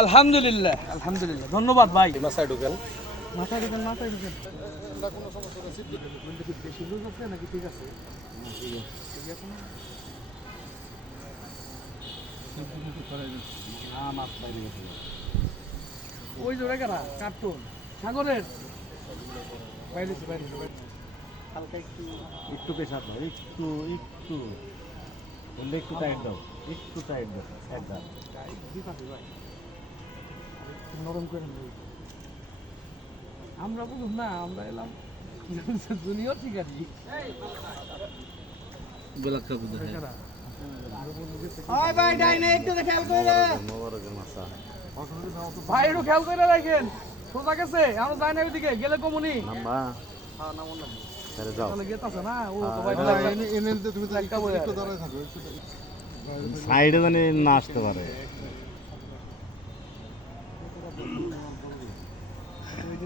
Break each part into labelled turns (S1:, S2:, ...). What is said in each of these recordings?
S1: আলহামদুলিল্লাহ। আলহামদুলিল্লাহ। ধন্যবাদ ভাই।
S2: মাথায় ঢুকেন।
S1: মাথায় ঢুকেন মাথায় ঢুকেন। ওই যে ওরা কারা? কার্টুন। সাগরের। বাইরে বাইরে হালকা একটু
S2: একটু পেশাব দাও একটু একটু। বললে একটু টাইট দাও একটু টাইট দাও একদম।
S1: দিতে ভাই। নরম করে আমরা বুঝুন না আমরা এলাম জুনিয়র শিকারি।
S3: ভাই একটু খেয়াল করে।
S1: রাখেন। সোজা গেছে আমরা যাই না ওইদিকে গেলে কমুনি।
S2: সাইডে জানি না আসতে পারে।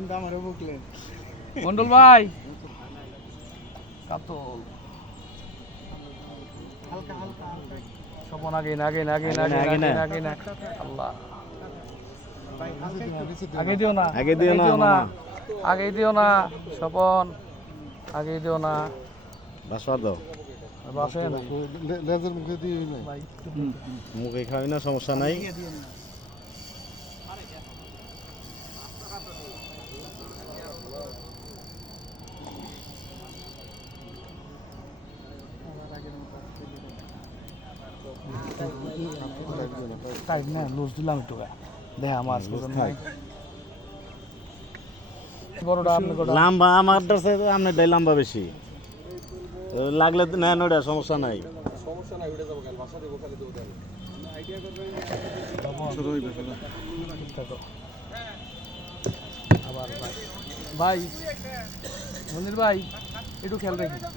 S3: ওই আমারও বুকলেন
S1: মন্ডল ভাই। কাতল।
S3: হালকা হালকা হালকা।
S1: স্বপন আগে আগে আগে আগে
S2: আগে
S1: না
S2: না,
S1: আগে আল্লাহ।
S3: ভাই হালকা একটু
S1: আগে দিও না।
S2: আগে দিও না,
S1: আগে দিও না স্বপন আগে দিও না।
S2: বাসবার দাও।
S1: বাসেন
S3: লেজের মুখে দিয়ে
S2: মুখে খাবি না সমস্যা নাই।
S1: টাইট না লুজ দিলাম একটু দেখা বুঝুন বড়টা আপনি
S2: লাম্বা আমার কাছে আপনার ডাই লাম্বা বেশি। লাগলে নেন ওটা সমস্যা নাই।
S1: থাকো। আবার ভাই। ভাই। মনির ভাই একটু খেয়াল রাখি। না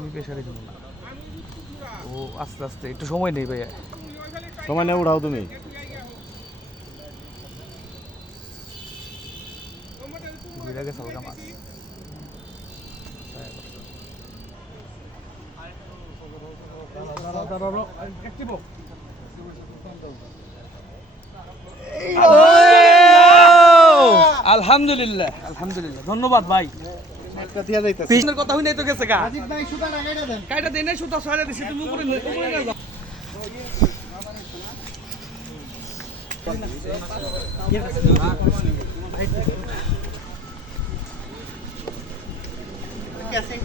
S1: আমি প্রেশারে দেবো না। ও আস্তে আস্তে একটু সময় নেই ভাইয়া।
S2: সময় নেই উঠাও তুমি।
S1: ঘুরে গেছে মাছ। আলহামদুলিল্লাহ। আলহামদুলিল্লাহ ধন্যবাদ ভাই।
S3: একটা দিয়া যাইতাছে।
S1: পিছনের কথা হই নাই তো গেছে গা।
S3: আজিত ভাই সুতা লাগাইটা দেন।
S1: কাইটা দেই নাই সুতা সারা দিছি তুমি উপরে উপরে না যাও।
S3: ক্যাসিং